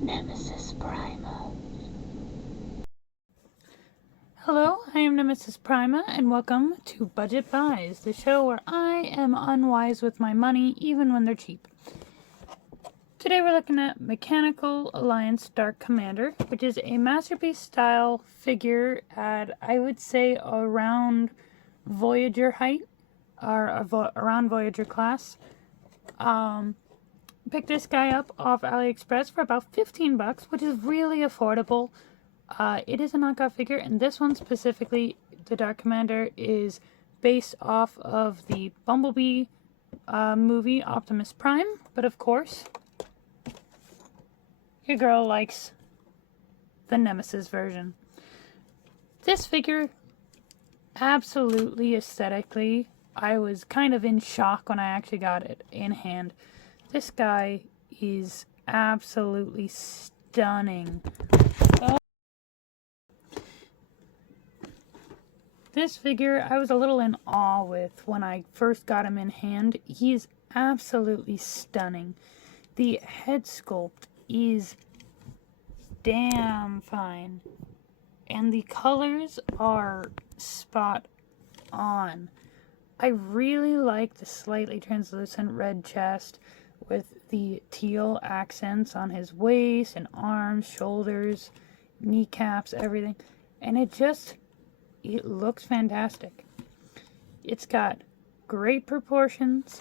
Nemesis Prima. Hello, I am Nemesis Prima, and welcome to Budget Buys, the show where I am unwise with my money, even when they're cheap. Today we're looking at Mechanical Alliance Dark Commander, which is a masterpiece style figure at, I would say, around Voyager height, or around Voyager class. Picked this guy up off AliExpress for about 15 bucks, which is really affordable. It is a knockoff figure, and this one specifically, the Dark Commander, is based off of the Bumblebee movie Optimus Prime, but of course, your girl likes the Nemesis version. This figure, absolutely aesthetically, I was kind of in shock when I actually got it in hand. This guy is absolutely stunning. This figure, I was a little in awe with when I first got him in hand. He is absolutely stunning. The head sculpt is damn fine. And the colors are spot on. I really like the slightly translucent red chest with the teal accents on his waist and arms, shoulders, kneecaps, everything. And it looks fantastic. It's got great proportions,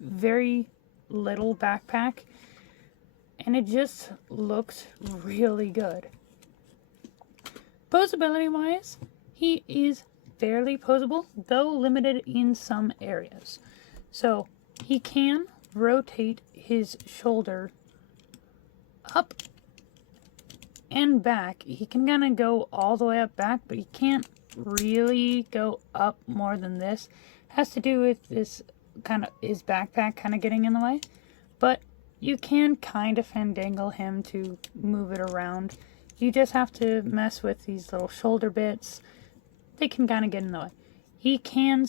very little backpack, and it just looks really good. Posability wise, he is fairly posable, though limited in some areas. So he can rotate his shoulder up and back. He can kind of go all the way up back, but he can't really go up more than this. Has to do with this his backpack kind of getting in the way, but you can kind of fandangle him to move it around. You just have to mess with these little shoulder bits. They can kind of get in the way. He can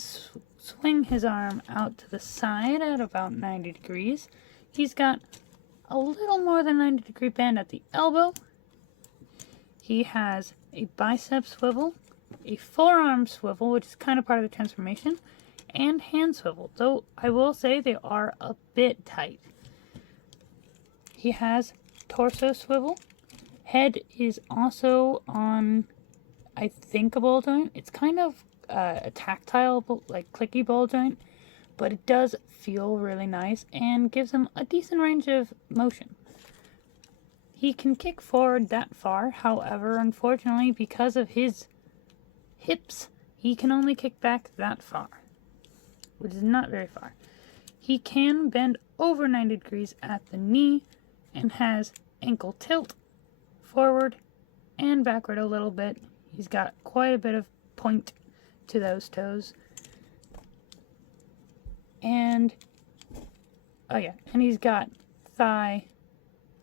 swing his arm out to the side at about 90 degrees. He's got a little more than 90-degree bend at the elbow. He has a bicep swivel, a forearm swivel, which is kind of part of the transformation, and hand swivel, though I will say they are a bit tight. He has torso swivel. Head is also on, I think, a ball joint. It's kind of a tactile, like clicky ball joint, but it does feel really nice and gives him a decent range of motion. He can kick forward that far, however, unfortunately, because of his hips, he can only kick back that far, which is not very far. He can bend over 90 degrees at the knee and has ankle tilt forward and backward a little bit. He's got quite a bit of point to those toes. And, oh yeah, and he's got thigh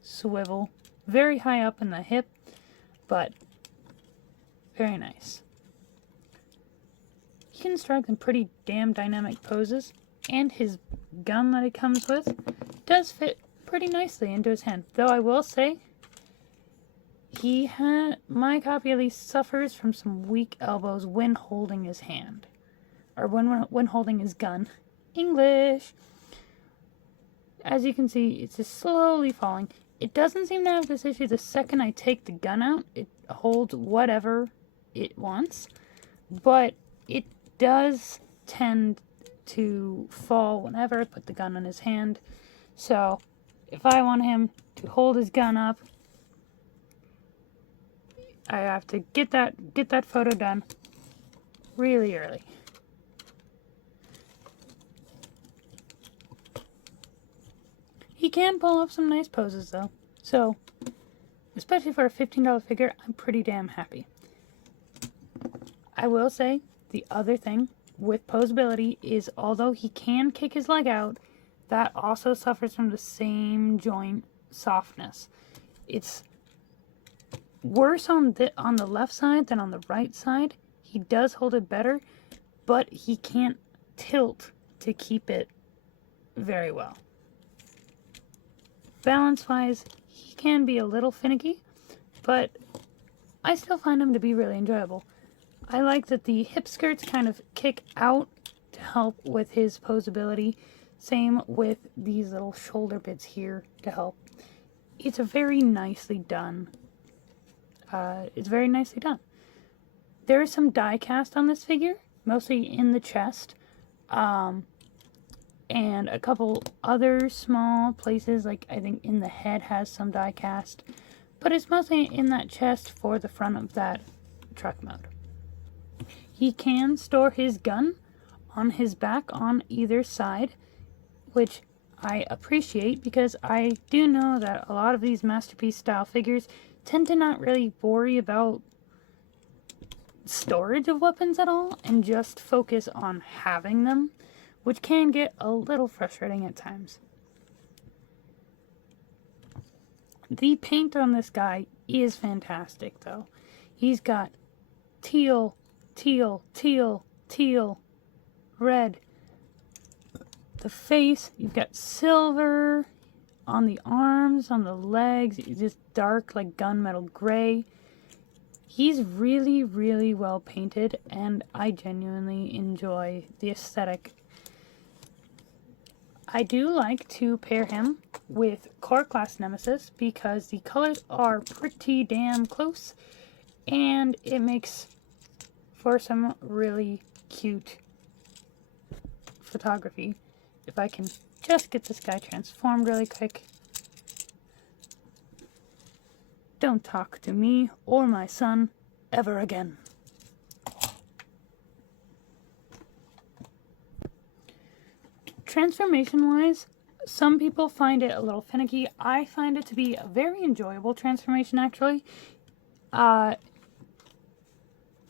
swivel. Very high up in the hip, but very nice. He can strike some pretty damn dynamic poses, and his gun that he comes with does fit pretty nicely into his hand. Though I will say, my copy at least suffers from some weak elbows when holding his hand, or when holding his gun. English. As you can see, it's just slowly falling. It doesn't seem to have this issue the second I take the gun out. It holds whatever it wants, but it does tend to fall whenever I put the gun in his hand. So if I want him to hold his gun up, I have to get that photo done really early. He can pull off some nice poses though, so especially for a $15 figure, I'm pretty damn happy. I will say the other thing with posability is, although he can kick his leg out, that also suffers from the same joint softness. It's worse on the left side than on the right side. He does hold it better, but he can't tilt to keep it very well. Balance-wise, he can be a little finicky, but I still find him to be really enjoyable. I like that the hip skirts kind of kick out to help with his posability. Same with these little shoulder bits here to help. It's a very nicely done. There is some die cast on this figure, mostly in the chest, and a couple other small places, like I think in the head has some die cast, but it's mostly in that chest for the front of that truck mode. He can store his gun on his back on either side, which I appreciate because I do know that a lot of these Masterpiece style figures tend to not really worry about storage of weapons at all and just focus on having them, which can get a little frustrating at times. The paint on this guy is fantastic though. He's got teal, teal, teal, teal, red. The face, you've got silver on the arms, on the legs, just dark like gunmetal gray. He's really, really well painted, and I genuinely enjoy the aesthetic. I do like to pair him with Core Class Nemesis because the colors are pretty damn close, and it makes for some really cute photography. If I can just get this guy transformed really quick. Don't talk to me or my son ever again. Transformation-wise, some people find it a little finicky. I find it to be a very enjoyable transformation, actually. I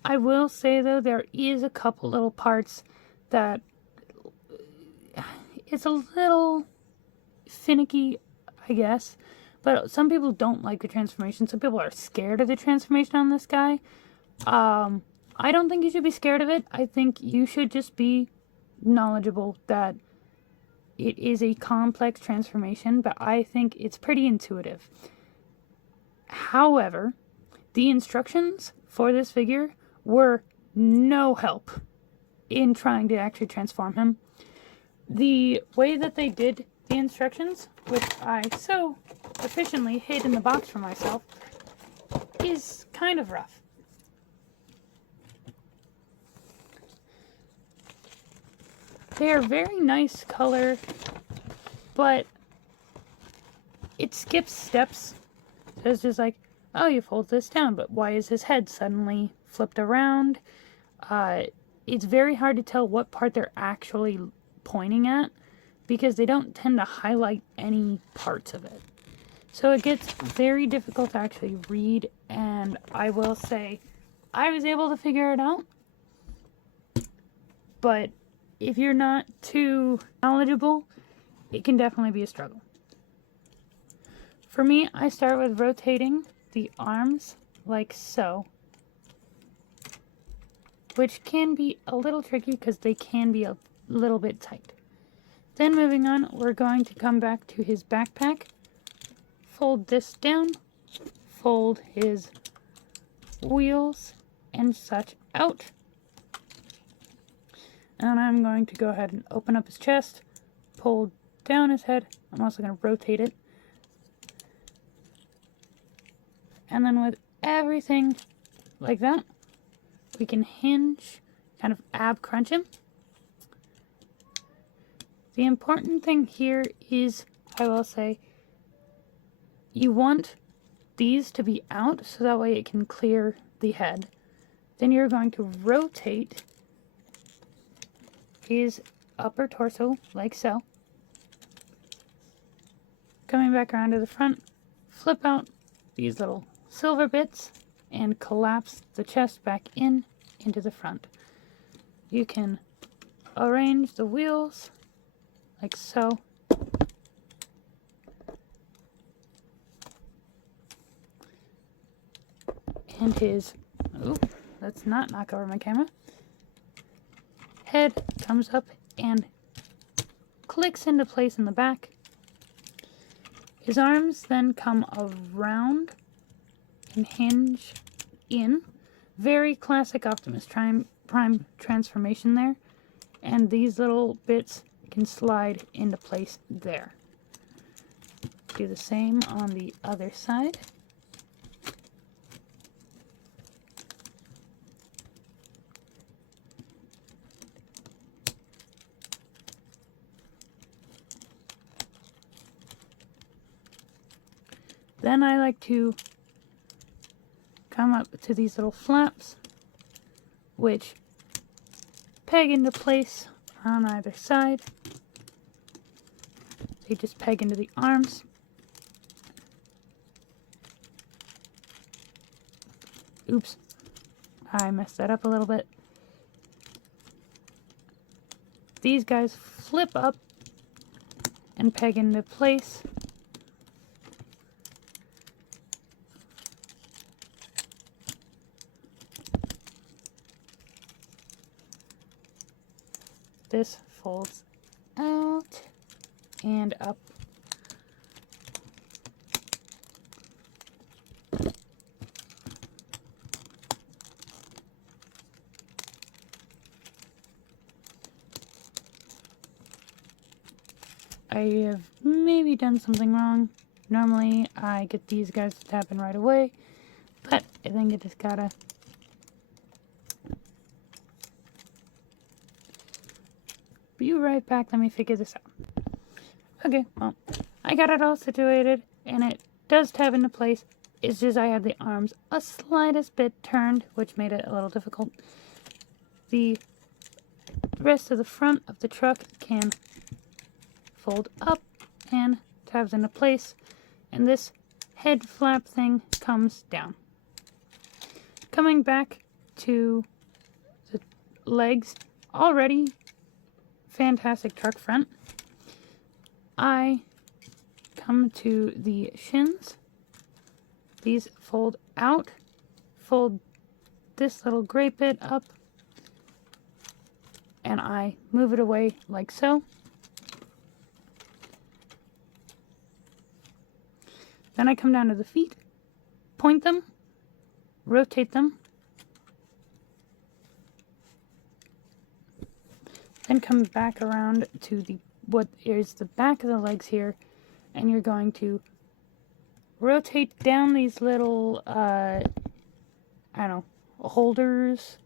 will say, though, there is a couple little parts that it's a little finicky, I guess. But some people don't like the transformation. Some people are scared of the transformation on this guy. I don't think you should be scared of it. I think you should just be knowledgeable that it is a complex transformation, but I think it's pretty intuitive. However, the instructions for this figure were no help in trying to actually transform him. The way that they did the instructions, which I so efficiently hid in the box for myself, is kind of rough. They are very nice color, but it skips steps. So it's just like, oh, you fold this down, but why is his head suddenly flipped around? It's very hard to tell what part they're actually pointing at because they don't tend to highlight any parts of it. So it gets very difficult to actually read, and I will say I was able to figure it out. But if you're not too knowledgeable, it can definitely be a struggle. For me, I start with rotating the arms like so, which can be a little tricky because they can be a little bit tight. Then moving on, we're going to come back to his backpack, fold this down, fold his wheels and such out. And I'm going to go ahead and open up his chest, pull down his head. I'm also going to rotate it. And then with everything like that, we can hinge, kind of ab crunch him. The important thing here is, I will say, you want these to be out so that way it can clear the head. Then you're going to rotate his upper torso like so. Coming back around to the front, flip out these little silver bits and collapse the chest back into the front. You can arrange the wheels like so. And his, let's not knock over my camera. Head comes up and clicks into place in the back. His arms then come around and hinge in. Very classic Optimus Prime transformation there. And these little bits can slide into place there. Do the same on the other side. Then I like to come up to these little flaps, which peg into place on either side. They just peg into the arms. Oops, I messed that up a little bit. These guys flip up and peg into place. This folds out and up. I have maybe done something wrong. Normally I get these guys to tap in right away, but I think I just gotta be right back. Let me figure this out. Okay, well, I got it all situated and it does tab into place. It's just I had the arms a slightest bit turned, which made it a little difficult. The rest of the front of the truck can fold up and tabs into place, and this head flap thing comes down. Coming back to the legs, already fantastic truck front. I come to the shins. These fold out, fold this little gray bit up, and I move it away like so. Then I come down to the feet, point them, rotate them, then come back around to the what is the back of the legs here, and you're going to rotate down these little I don't know, holders,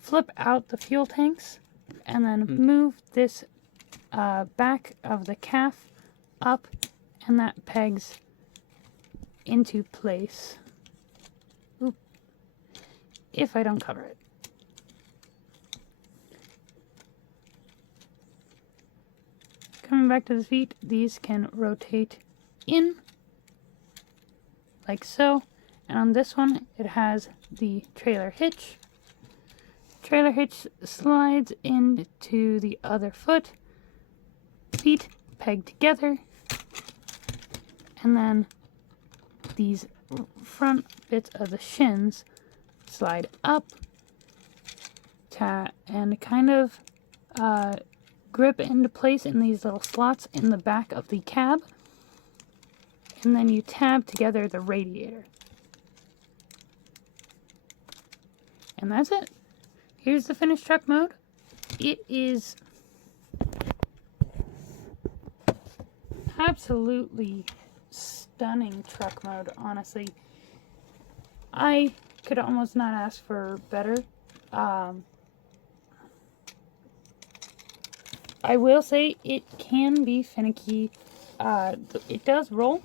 flip out the fuel tanks, and then move this back of the calf up, and that pegs into place. Oop. If I don't cover it. Coming back to the feet, these can rotate in like so, and on this one it has the trailer hitch. Trailer hitch slides into the other foot, feet pegged together, and then these front bits of the shins slide up and kind of grip into place in these little slots in the back of the cab, and then you tab together the radiator. And that's it. Here's the finished truck mode. It is absolutely stunning truck mode, honestly. I could almost not ask for better. I will say it can be finicky. It does roll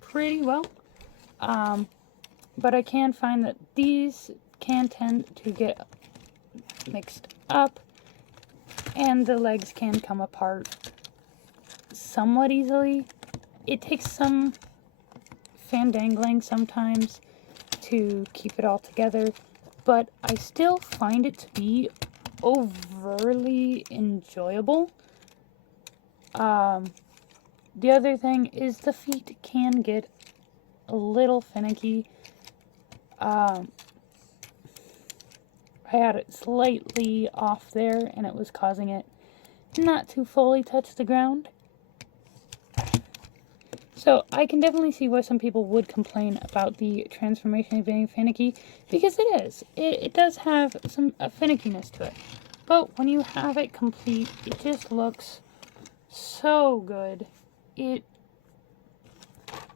pretty well, but I can find that these can tend to get mixed up, and the legs can come apart somewhat easily. It takes some fandangling sometimes to keep it all together, but I still find it to be overly enjoyable. The other thing is the feet can get a little finicky. I had it slightly off there, and it was causing it not to fully touch the ground. So I can definitely see why some people would complain about the transformation being finicky, because it is. It does have some finickiness to it. But when you have it complete, it just looks so good. It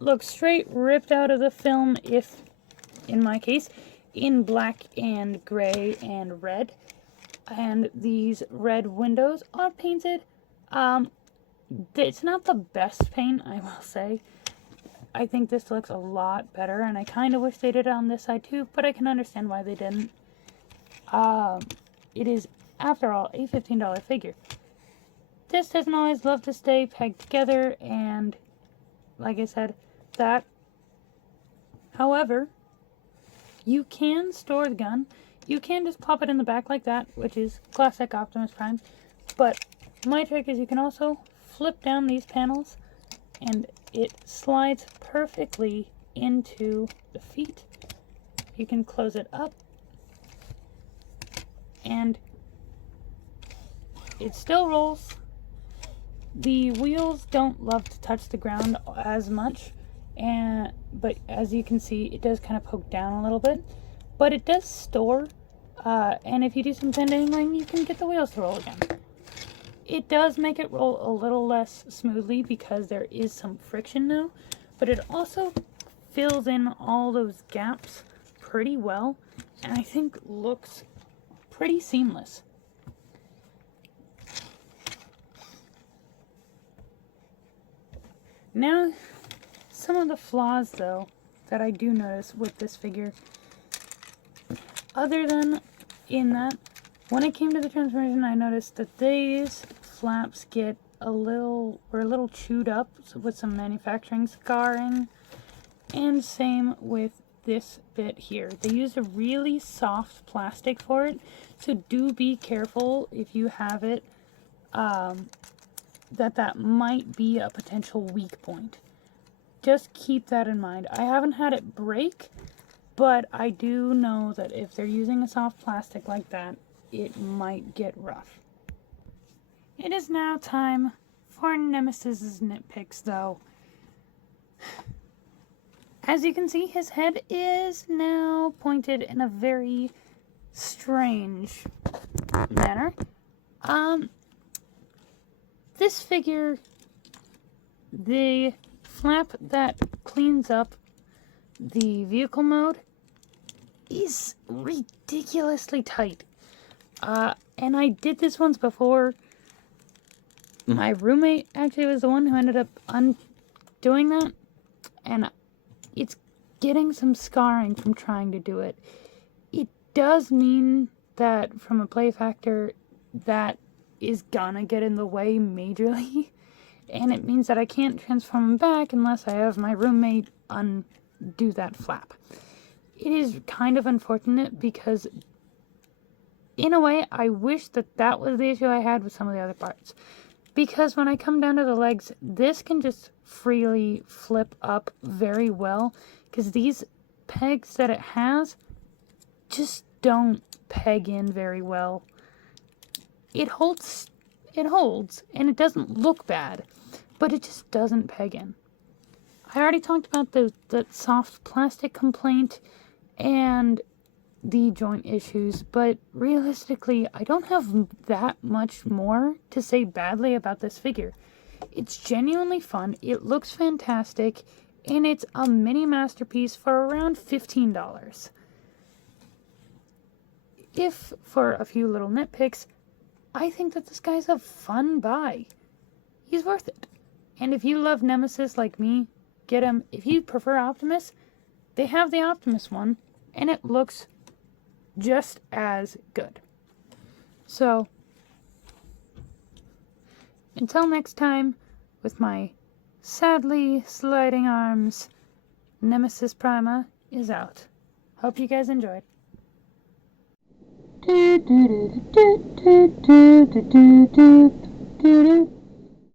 looks straight ripped out of the film, if, in my case, in black and gray and red. And these red windows are painted. It's not the best paint, I will say. I think this looks a lot better, and I kind of wish they did it on this side too, but I can understand why they didn't. It is, after all, a $15 figure. This doesn't always love to stay pegged together, and like I said, that. However, you can store the gun. You can just pop it in the back like that, which is classic Optimus Prime. But my trick is you can also flip down these panels, and it slides perfectly into the feet. You can close it up, and it still rolls. The wheels don't love to touch the ground as much, but as you can see, it does kind of poke down a little bit. But it does store, and if you do some pin dangling, you can get the wheels to roll again. It does make it roll a little less smoothly because there is some friction now, but it also fills in all those gaps pretty well, and I think looks pretty seamless. Now, some of the flaws, though, that I do notice with this figure, other than in that, when it came to the transformation, I noticed that these flaps were a little chewed up with some manufacturing scarring, and same with this bit here. They used a really soft plastic for it, so do be careful if you have it, that might be a potential weak point. Just keep that in mind. I haven't had it break, but I do know that if they're using a soft plastic like that, it might get rough. It is now time for Nemesis's nitpicks, though. As you can see, his head is now pointed in a very strange manner. This figure, the flap that cleans up the vehicle mode is ridiculously tight. And I did this once before. My roommate actually was the one who ended up undoing that, and it's getting some scarring from trying to do it. It does mean that from a play factor, that is gonna get in the way majorly, and it means that I can't transform him back unless I have my roommate undo that flap. It is kind of unfortunate because, in a way, I wish that was the issue I had with some of the other parts. Because when I come down to the legs, this can just freely flip up very well, because these pegs that it has just don't peg in very well. It holds, and it doesn't look bad, but it just doesn't peg in. I already talked about the soft plastic complaint and the joint issues, but realistically, I don't have that much more to say badly about this figure. It's genuinely fun, it looks fantastic, and it's a mini masterpiece for around $15. If, for a few little nitpicks, I think that this guy's a fun buy. He's worth it. And if you love Nemesis like me, get him. If you prefer Optimus, they have the Optimus one, and it looks just as good. So, until next time, with my sadly sliding arms, Nemesis Prima is out. Hope you guys enjoyed. Do do do do do do do do do do.